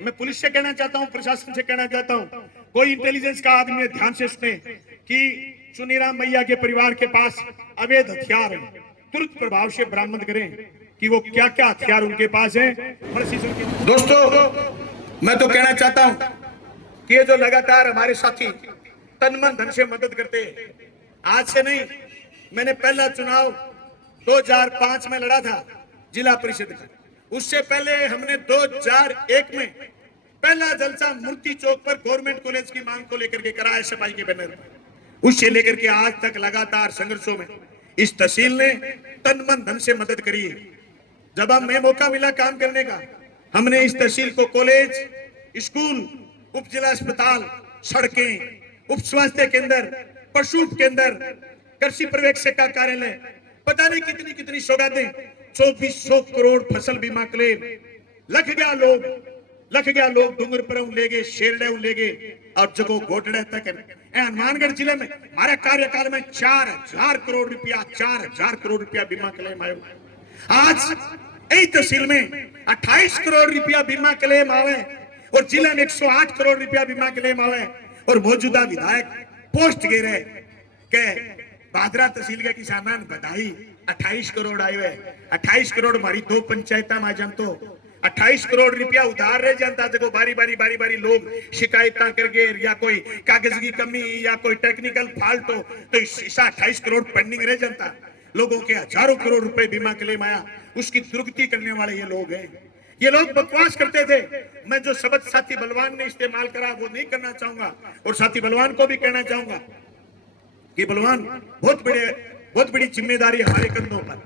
मैं पुलिस से कहना चाहता हूं, प्रशासन से कहना चाहता हूं, कोई इंटेलिजेंस का आदमी ध्यान से सुने कि चुनीराम मैया के परिवार के पास अवैध हथियार है, तुरंत प्रभाव से बरामद करें कि वो क्या क्या हथियार उनके पास है। दोस्तों, मैं तो कहना चाहता हूं कि ये जो लगातार हमारे साथी तन मन धन से मदद करते हैं, आज से नहीं, मैंने पहला चुनाव 2005 में लड़ा था जिला परिषद का, उससे पहले हमने 2001 में पहला जलसा मूर्ति चौक पर गवर्नमेंट कॉलेज की मांग को लेकर के कराया सफाई के बैनर पर। उससे लेकर के आज तक लगातार संघर्षों में इस तहसील ने तन मन धन से मदद करी है। जब हमें मौका मिला काम करने का, हमने इस तहसील को कॉलेज, स्कूल, उप जिला अस्पताल, सड़कें, उप स्वास्थ्य केंद्र, पशु केंद्र, कृषि पर्यवेक्षक का कार्यालय, पता नहीं कितनी कितनी सौगातें, 2400 करोड़ फसल बीमा क्लेम, लख गया लोग डूंगर पर ले गए, शेरडे ले गए और जगो गोटड़े तक। हनुमानगढ़ जिले में हमारे कार्यकाल में 4000 करोड़ रुपया बीमा क्लेम आयो। आज यही तहसील में 28 करोड़ रुपया बीमा क्लेम आवे और जिले में 108 करोड़ रुपया बीमा क्लेम आवे और मौजूदा विधायक पोस्ट गे रहे के बादरा तहसील के किसानों ने बधाई 28 करोड़ आए हुए। 28 करोड़ हमारी 2 पंचायत में जनतो 28 करोड़ रुपया उधार रह जाता, जब बारी बारी लोग शिकायत करके या कोई कागज की कमी या कोई टेक्निकल फॉल्ट हो तो इसका 28 करोड़ पेंडिंग रह जाता। लोगों के हजारों करोड़ रुपए बीमा क्लेम आया, उसकी दुर्गति करने वाले ये लोग हैं। ये लोग बकवास करते थे। मैं जो शब्द साथी बलवान ने इस्तेमाल करा वो नहीं करना चाहूंगा और साथी बलवान को भी कहना चाहूंगा कि बलवान बहुत बड़ी जिम्मेदारी हमारे कंधों पर,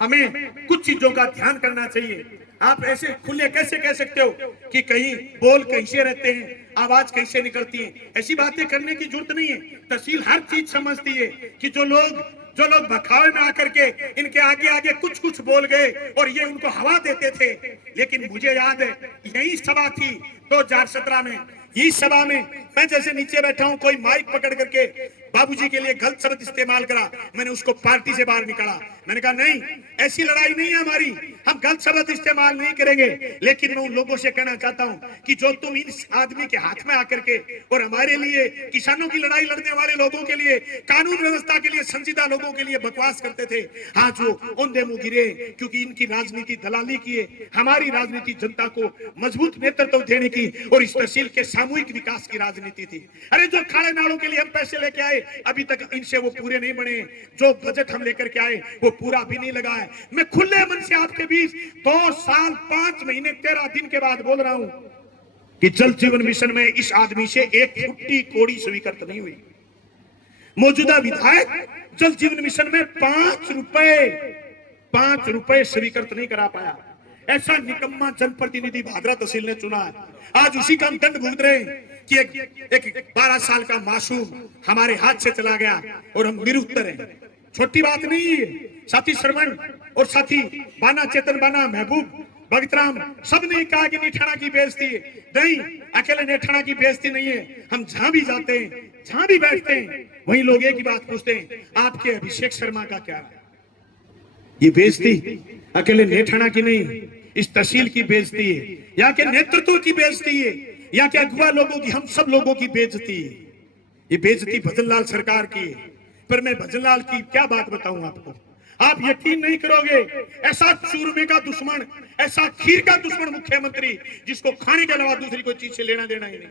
हमें कुछ चीजों का ध्यान करना चाहिए। आप ऐसे खुले कैसे कह सकते हो कि कहीं बोल कैसे रहते हैं, आवाज कैसे निकलती है, ऐसी बातें करने की जरूरत नहीं है। तहसील हर चीज समझती है कि जो लोग बखावे में आकर के इनके आगे कुछ बोल गए और ये उनको हवा देते थे। लेकिन मुझे याद है यही सभा थी 2017 में, यही सभा में मैं जैसे नीचे बैठा हूं, कोई माइक पकड़ करके बाबूजी के लिए गलत शब्द इस्तेमाल करा, मैंने उसको पार्टी से बाहर निकाला। मैंने कहा नहीं, ऐसी लड़ाई नहीं है हमारी, हम गलत शब्द इस्तेमाल नहीं करेंगे। लेकिन मैं उन लोगों से कहना चाहता हूं कि जो तुम इस आदमी के हाथ में आकर के और हमारे लिए, किसानों की लड़ाई लड़ने वाले लोगों के लिए, कानून व्यवस्था के लिए, संजीदा लोगों के लिए बकवास करते थे, आज वो औंधे मुंह गिरे क्योंकि इनकी राजनीति दलाली की है। हमारी राजनीति जनता को मजबूत नेतृत्व देने की और इस तहसील के सामूहिक विकास की राजनीति थी। अरे जो खाड़े नालों के लिए हम पैसे लेके आए, अभी तक इनसे वो पूरे नहीं बने। जो बजट हम लेकर के आए वो पूरा भी नहीं लगा है। मैं खुले मन से आपके बीच 2 साल 5 महीने 13 दिन के बाद बोल रहा हूं कि जल जीवन मिशन में इस आदमी से एक फुट्टी कोड़ी स्वीकृत नहीं हुई। मौजूदा विधायक जल जीवन मिशन में 5 रुपए स्वीकृत नहीं करा पाया। ऐसा निकम्मा जनप्रतिनिधि भादरा तहसील ने चुना है। आज उसी का हम दंड भुगत रहे हैं कि एक 12 साल का मासूम हमारे हाथ से चला गया और हम निरुत्तर हैं। छोटी बात नहीं है। साथी श्रवण और साथी बाना, चेतन बाना, महबूब, भगतराम, सबने कहा कि नेठाना की बेइज्जती है। नहीं, अकेले नेठाना की बेइज्जती नहीं है। हम जहां भी जाते हैं, जहां भी बैठते हैं, वही लोग एक ही बात पूछते हैं, आपके अभिषेक शर्मा का क्या है? ये बेइज्जती अकेले नेठाना की नहीं, इस तहसील की बेइज्जती है, यहाँ के नेतृत्व की बेइज्जती है, यहाँ के अगुवा लोगों की, हम सब लोगों की बेइज्जती है। ये बेइज्जती भजनलाल सरकार की है। पर मैं भजनलाल की क्या बात बताऊं आपको, आप यकीन नहीं करोगे। ऐसा चूरमे का दुश्मन, ऐसा खीर का दुश्मन मुख्यमंत्री, जिसको खाने के अलावा दूसरी कोई चीज से लेना देना ही नहीं,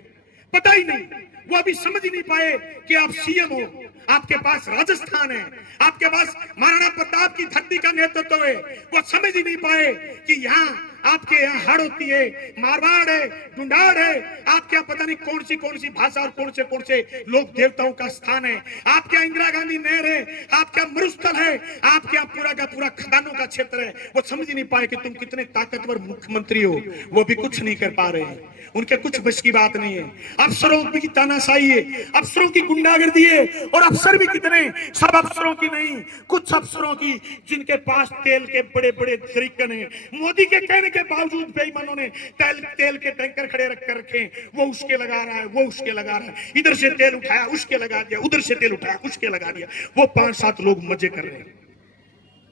पता ही नहीं, वो अभी समझ ही नहीं पाए कि आप सीएम हो, आपके पास राजस्थान है, आपके पास महाराणा प्रताप की धरती का नेतृत्व है। वो समझ ही नहीं पाए कि यहाँ आपके यहाँ हड़ होती है, मारवाड़ है, डुंडाड़ है, आपके यहाँ पता नहीं कौन सी भाषा और कौन से लोग देवताओं का स्थान है। आपके यहाँ इंदिरा गांधी नहर है, आपके यहाँ मरुस्थल है, आपके यहाँ पूरा का पूरा खदानों का क्षेत्र है। वो समझ ही नहीं पाए कि तुम कितने ताकतवर मुख्यमंत्री हो। वो भी कुछ नहीं कर पा रहे हैं, उनके कुछ बस की बात नहीं है। अफसरों की तानाशाही है, अफसरों की गुंडागर्दी है, और अफसर भी कितने, सब अफसरों की नहीं, कुछ अफसरों की, जिनके पास तेल के बड़े बड़े तरीकन है। मोदी के कहने के बावजूद बेईमानों ने तेल के टैंकर खड़े रख कर रखे, वो उसके लगा रहा है, वो उसके लगा रहा है, इधर से तेल उठाया उसके लगा दिया, उधर से तेल उठाया उसके लगा दिया। वो 5-7 लोग मजे कर रहे हैं,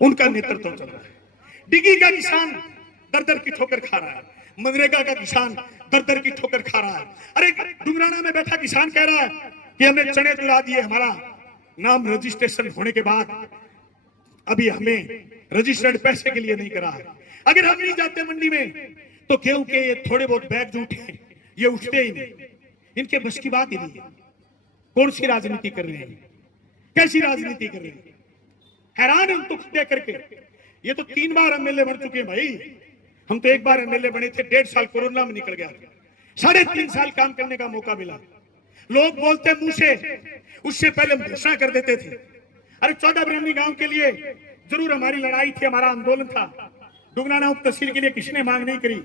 उनका नेतृत्व चल रहा है। डिग्गी का किसान दर दर की ठोकर खा रहा है, मनरेगा का किसान दर दर की ठोकर खा रहा है। अरे डुंगराना में बैठा किसान कह रहा है कि हमने चने तुड़ा दिए, हमारा नाम रजिस्ट्रेशन होने के बाद अभी हमें रजिस्टर्ड पैसे के लिए नहीं करा है। अगर हम नहीं जाते मंडी में तो गेहूं के ये थोड़े बहुत बैग जो उठे ये उठते ही नहीं। इनके बस की बात ही नहीं है। कौन सी राजनीति कर रहे हैं, कैसी राजनीति कर रहे हैं, हैरान हम तो दे करके। ये तो 3 बार एमएलए बन चुके हैं भाई। हम तो एक बार एमएलए बने थे, 1.5 साल कोरोना में निकल गया, 3.5 साल काम करने का मौका मिला। लोग बोलते मुंह से, उससे पहले घोषणा कर देते थे। अरे 14 बिरानी गांव के लिए जरूर हमारी लड़ाई थी, हमारा आंदोलन था। डुंगराना उप तहसील के लिए किसी ने मांग नहीं करी,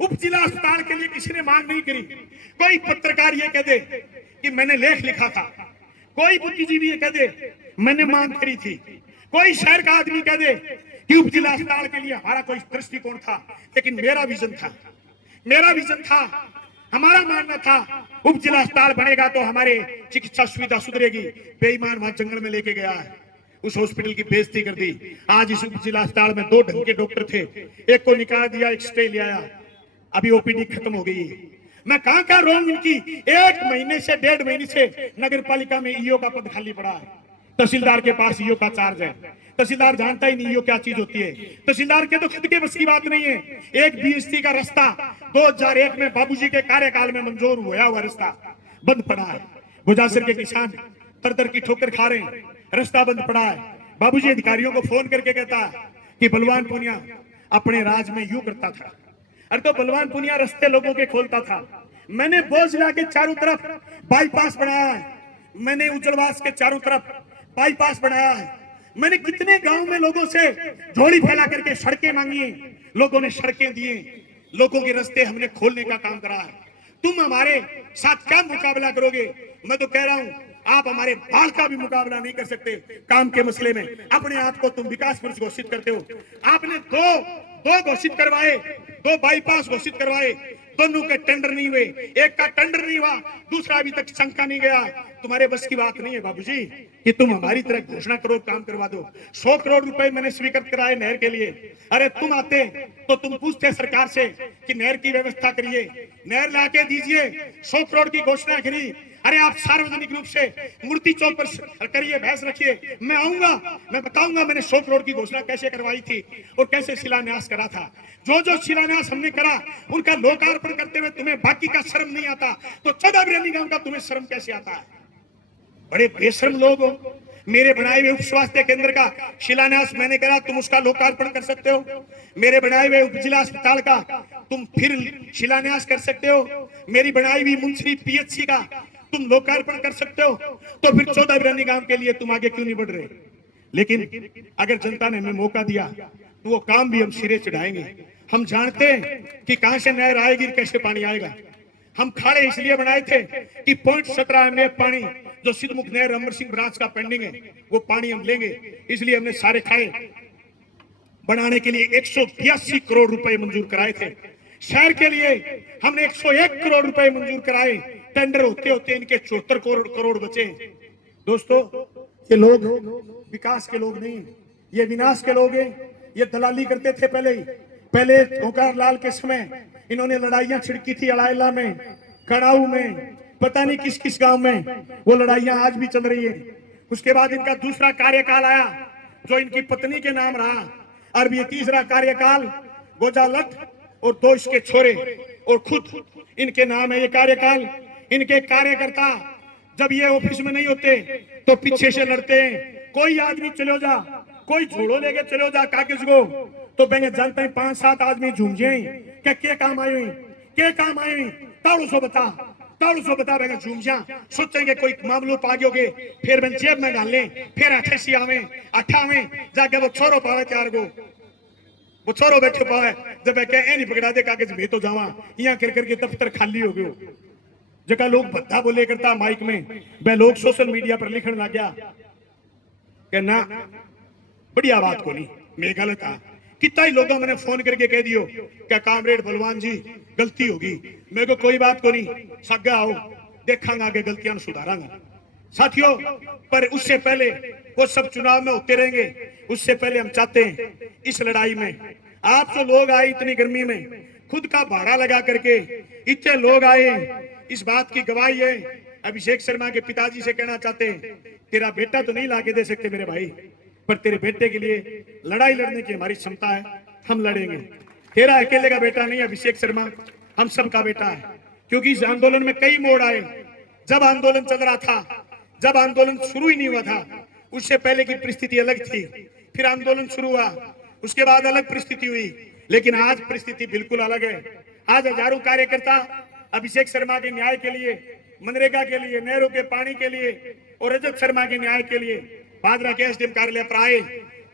उप जिला अस्पताल के लिए किसी ने मांग नहीं करी। कोई पत्रकार ये कह दे कि मैंने लेख लिखा था, कोई बुद्धिजीवी ये कह दे मैंने मांग करी थी, कोई शहर का आदमी कह दे कि उप जिला अस्पताल के लिए हमारा कोई दृष्टिकोण था। लेकिन मेरा विजन था, मेरा विजन था, हमारा मानना था उप जिला अस्पताल बनेगा तो हमारे चिकित्सा सुविधा सुधरेगी। बेईमान वहां जंगल में लेके गया है, उस हॉस्पिटल की बेइज्जती कर दी। आज इस उप जिला अस्पताल में 2 ढंग के डॉक्टर थे, एक को निकाल दिया, एक स्टे ले आया, अभी ओपीडी खत्म हो गई। मैं कहां का रोंग इनकी, 1 महीने से 1.5 महीने से नगर पालिका में ईओ का पद खाली पड़ा है। तहसीलदार के पास ईओ का चार्ज है, तहसीलदार जानता ही नहीं ईओ क्या चीज होती है। तहसीलदार के तो खुद के बस की बात नहीं है। एक बीएसटी का रास्ता 2001 में बाबूजी के कार्यकाल में मंजूर हुआ हुआ रास्ता बंद पड़ा है। गुजासर के किसान तर तर की ठोकर खा रहे हैं, रास्ता बंद पड़ा है। बाबूजी अधिकारियों को फोन करके कहता है कि बलवान पुनिया अपने राज में यूं करता था। अरे तो बलवान पुनिया रास्ते लोगों के खोलता था। मैंने बोझला के चारों तरफ बाईपास बनाया है, मैंने उज्जलवास के चारों तरफ बाईपास बनाया है। मैंने कितने गांव में लोगों से झोली फैला करके सड़कें मांगी, लोगों ने सड़कें दिए, लोगों के रास्ते हमने खोलने का काम करा है। तुम हमारे साथ क्या मुकाबला करोगे? मैं तो कह रहा हूं आप हमारे बाल का भी मुकाबला नहीं कर सकते काम के मसले में। अपने आप को तुम विकास पुरुष घोषित करते हो। आपने दो घोषित करवाए, 2 बाईपास घोषित करवाए, दोनों के टेंडर नहीं हुए, एक का टेंडर नहीं हुआ, दूसरा अभी तक शंका नहीं गया। तुम्हारे बस की बात नहीं है बाबूजी कि तुम हमारी तरह घोषणा करो, काम करवा दो। 100 करोड़ रुपए मैंने स्वीकृत कराए नहर के लिए। अरे तुम आते तो तुम पूछते सरकार से कि नहर की व्यवस्था करिए, नहर लाके दीजिए, 100 करोड़ की घोषणा करी। अरे आप सार्वजनिक रूप से मूर्ति चौक पर करिए, बहस रखिए, मैं आऊंगा, मैं बताऊंगा मैंने 100 करोड़ की घोषणा कैसे करवाई थी और कैसे शिलान्यास करा था। जो शिलान्यास हमने करा उनका लोकार्पण करते हुए तुम्हें बाकी का शर्म नहीं आता, तो 14 बिरानी गांव का तुम्हें शर्म कैसे आता है? बड़े बेशर्म लोग हो। मेरे बनाए हुए उप स्वास्थ्य केंद्र का शिलान्यास मैंने करा, तुम उसका लोकार्पण कर सकते हो। मेरे बनाए हुए उप जिला अस्पताल का तुम फिर शिलान्यास कर सकते हो। मेरी बनाई हुई मुंशी पीएचसी का तुम लोकार्पण कर सकते हो। तो फिर 14 बिरानी गांव के लिए तुम आगे क्यों नहीं बढ़ रहे? लेकिन अगर जनता ने हमें मौका दिया तो वो काम भी हम सिरे चढ़ाएंगे। हम जानते हैं कि कहां से नहर आएगी, कैसे पानी आएगा। हम खाड़े इसलिए बनाए थे कि 0.17 एमएफ पानी जो सिद्धमुख नहर अमर सिंह ब्रांच का पेंडिंग है वो पानी हम लेंगे। इसलिए हमने सारे खाड़े बनाने के लिए 182 करोड़ रुपए मंजूर कराए थे। शहर के लिए हमने 101 करोड़ रुपए मंजूर कराए। टेंडर होते होते इनके 74 करोड़ बचे। दोस्तों, ये लोग विकास के लोग नहीं, ये विनाश के लोग हैं। ये दलाली करते थे पहले ओंकार लाल के समय इन्होंने लड़ाइयां छिड़की थी अलायला में, कड़ाऊ में, पता नहीं किस किस गांव में। वो लड़ाइयां आज भी चल रही है। उसके बाद इनका दूसरा कार्यकाल आया जो इनकी पत्नी के नाम रहा, और ये तीसरा कार्यकाल गोजालट और 2 इसके छोरे और खुद इनके नाम है ये कार्यकाल। इनके कार्यकर्ता जब ये ऑफिस में नहीं होते तो पीछे से लड़ते हैं। कोई आदमी चलो जा, कोई झोड़ो लेके चलो जा कागज को, तो बेंगे जानते हैं 5-7 आदमी झूम जाए क्या काम आए, क्या काम आए, ताड़ू सो बता बेंगे झूम जा। सोचेंगे कोई मामलो पागोगे, फिर मैं जेब में डाल लें, फिर 88 जाके वो छोरो पावे त्यार को, वो छोरो बैठे पावे जब कह नहीं पकड़ा दे कागज मैं तो जावा, यहाँ कर करके दफ्तर खाली हो गयो। जगह लोग भद्दा बोले करता माइक में, वह लोग सोशल मीडिया पर लिखने लग गया कि ना बढ़िया बात को नहीं, मैं गलत था। कितना ही लोगों मैंने फोन करके कह दियो क्या कामरेड बलवान जी गलती होगी। मेरे को कोई बात को नहीं, सगा आओ देखांगा आगे गलतियां सुधारांगा साथियों। पर उससे पहले वो सब चुनाव में होते रहेंगे। उससे पहले हम चाहते हैं इस लड़ाई में आप जो लोग आए इतनी गर्मी में खुद का भाड़ा लगा करके इतने लोग आए। इस बात की गवाही है, अभिषेक शर्मा के पिताजी से कहना चाहते हैं, तेरा बेटा तो नहीं लाके दे सकते मेरे भाई, पर तेरे बेटे के लिए लड़ाई लड़ने की हमारी क्षमता है, हम लड़ेंगे। तेरा अकेले का बेटा नहीं अभिषेक शर्मा, हम सबका बेटा है। क्योंकि इस आंदोलन में कई मोड़ आए। जब आंदोलन चल रहा था, जब आंदोलन शुरू ही नहीं हुआ था, उससे पहले की परिस्थिति अलग थी। फिर आंदोलन शुरू हुआ, उसके बाद अलग परिस्थिति हुई, लेकिन आज परिस्थिति बिल्कुल अलग है। आज हजारों कार्यकर्ता अभिषेक शर्मा के न्याय के लिए, मनरेगा के लिए, नहरों के पानी के लिए और रजत शर्मा के न्याय के लिए भादरा के एसडीएम कार्यालय पर आए,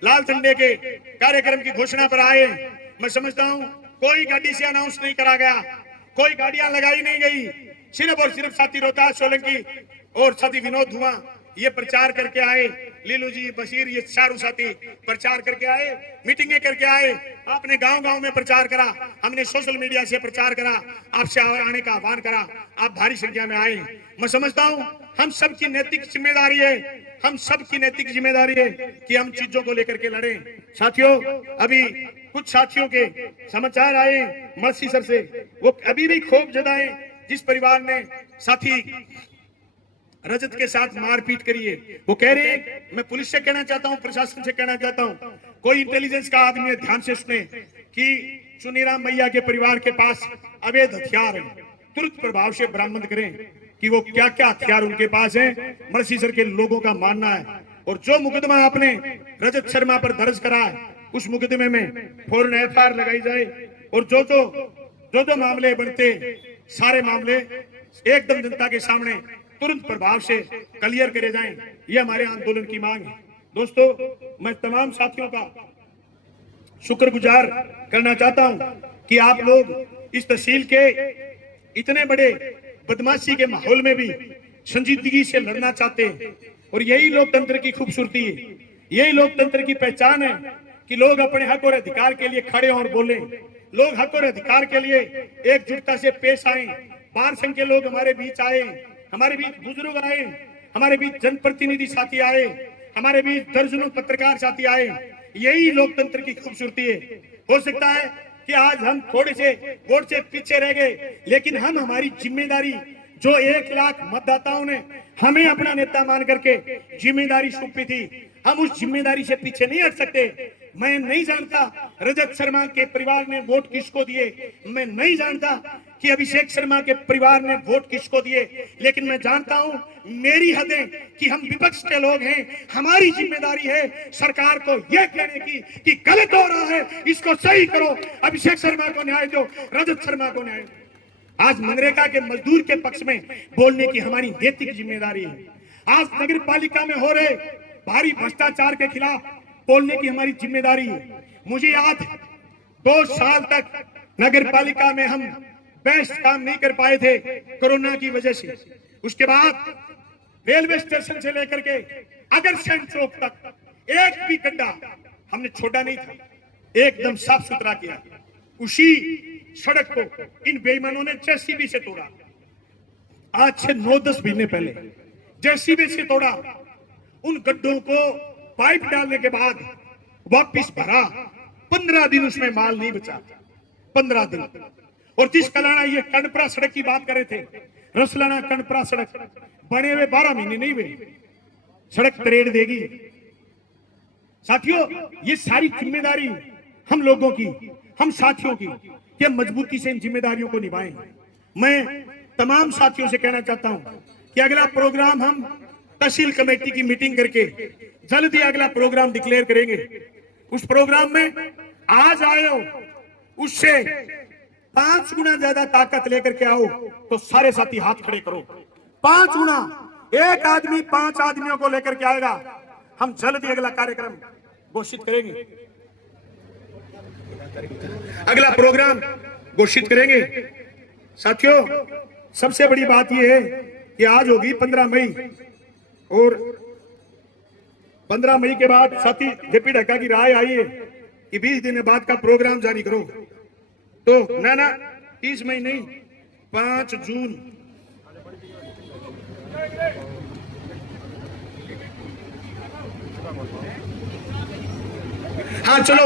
लाल झंडे के कार्यक्रम की घोषणा पर आए। मैं समझता हूं कोई गाड़ी से अनाउंस नहीं करा गया, कोई गाड़ियां लगाई नहीं गई, सिर्फ और सिर्फ साथी रोहतास सोलंकी और साथी विनोद धुआं ये प्रचार करके आए। लीलू जी, बशीर, ये चारों साथी प्रचार करके आए, मीटिंगें करके आए। आपने गांव-गांव में प्रचार करा, हमने सोशल मीडिया से प्रचार करा, आपसे आने का आह्वान करा, आप भारी संख्या में आए। मैं समझता हूं हम सबकी नैतिक जिम्मेदारी है, हम सबकी नैतिक जिम्मेदारी है कि हम चीजों को लेकर के लड़ें। साथियों, अभी कुछ साथियों के समाचार आए मर्सीसर से, वो अभी भी क्षोभ जताए जिस परिवार ने साथी रजत के साथ मारपीट करी है। वो कह रहे हैं, मैं पुलिस से कहना चाहता हूं, प्रशासन से कहना चाहता हूं, कोई इंटेलिजेंस का आदमी है, ध्यान से सुने कि चुनीराम मैया के परिवार के पास अवैध हथियार है, तुरंत प्रभाव से बरामद करें कि वो क्या क्या हथियार उनके पास है। मर्सीसर के लोगों का मानना है, और जो मुकदमा आपने रजत शर्मा पर दर्ज करा है, उस मुकदमे में फौरन एफआईआर लगाई जाए, और जो मामले बनते सारे मामले एकदम जनता के सामने तुरंत प्रभाव से क्लियर करे जाएं। ये हमारे आंदोलन की मांग है। दोस्तों, मैं तमाम साथियों का शुक्रगुजार करना चाहता हूं कि आप लोग इस तहसील के इतने बड़े बदमाशी के माहौल में भी संजीदगी से लड़ना चाहते हैं, और यही लोकतंत्र की खूबसूरती है, यही लोकतंत्र की पहचान है कि लोग अपने हक और अधिकार के लिए खड़े और बोलें, लोग हक और अधिकार के लिए एकजुटता से पेश आए। बाहर संघ के लोग हमारे बीच आए, हमारे बीच बुजुर्ग आए, हमारे बीच जनप्रतिनिधि साथी आए, हमारे बीच दर्जनों पत्रकार साथी आए। यही लोकतंत्र की खूबसूरती है। हो सकता है कि आज हम थोड़े से वोट से पीछे रह गए, लेकिन हम हमारी जिम्मेदारी, जो 1 लाख मतदाताओं ने हमें अपना नेता मान करके जिम्मेदारी सौंपी थी, हम उस जिम्मेदारी से पीछे नहीं हट सकते। मैं नहीं जानता रजत शर्मा के परिवार ने वोट किसको दिए, मैं नहीं जानता कि अभिषेक शर्मा के परिवार ने वोट किसको दिए, लेकिन मैं जानता हूं मेरी हदें कि हम विपक्ष के लोग हैं, हमारी जिम्मेदारी है सरकार को यह कहने की कि गलत हो रहा है, इसको सही करो, अभिषेक शर्मा को न्याय दो, रजत शर्मा को न्याय दो। आज मनरेगा के मजदूर के पक्ष में बोलने की हमारी नैतिक जिम्मेदारी है। आज नगर पालिका में हो रहे भारी भ्रष्टाचार के खिलाफ बोलने की हमारी जिम्मेदारी है। मुझे याद 2 साल तक नगर पालिका में हम बेस्ट काम नहीं कर पाए थे कोरोना की वजह से। उसके बाद रेलवे स्टेशन से लेकर के अग्रसेन चौक तक एक भी गड्ढा हमने छोड़ा नहीं था, एकदम साफ सुथरा किया। उसी सड़क को इन बेईमानों ने जेसीबी से तोड़ा। आज से 9-10 महीने पहले जेसीबी से तोड़ा, उन गड्ढों को पाइप डालने के बाद वापिस भरा, 15 दिन उसमें माल नहीं बचा, 15 दिन। और जिस कलाना ये कनपरा सड़क की बात कर रहे थे, रसलाना कनपरा सड़क बने हुए 12 महीने नहीं हुए, सड़क तरेड़ देगी। साथियों, ये सारी जिम्मेदारी हम लोगों की, हम साथियों की, कि हम मजबूती से इन जिम्मेदारियों को निभाएं। मैं तमाम साथियों से कहना चाहता हूं कि अगला प्रोग्राम हम तहसील कमेटी की मीटिंग करके जल्द ही अगला प्रोग्राम डिक्लेयर करेंगे। उस प्रोग्राम में आज आए हो, उससे 5 गुना ज्यादा ताकत लेकर के आओ, तो सारे साथी हाथ खड़े करो। 5 गुना, एक आदमी 5 आदमियों को लेकर के आएगा, हम जल्द ही अगला कार्यक्रम घोषित करेंगे, अगला प्रोग्राम घोषित करेंगे। साथियों, सबसे बड़ी बात यह है कि आज होगी 15 मई, और 15 मई के बाद साथी जेपी ढक्का की राय आई है कि 20 दिन बाद का प्रोग्राम जारी करो। तो ना 30 मई नहीं, 5 जून। हाँ चलो।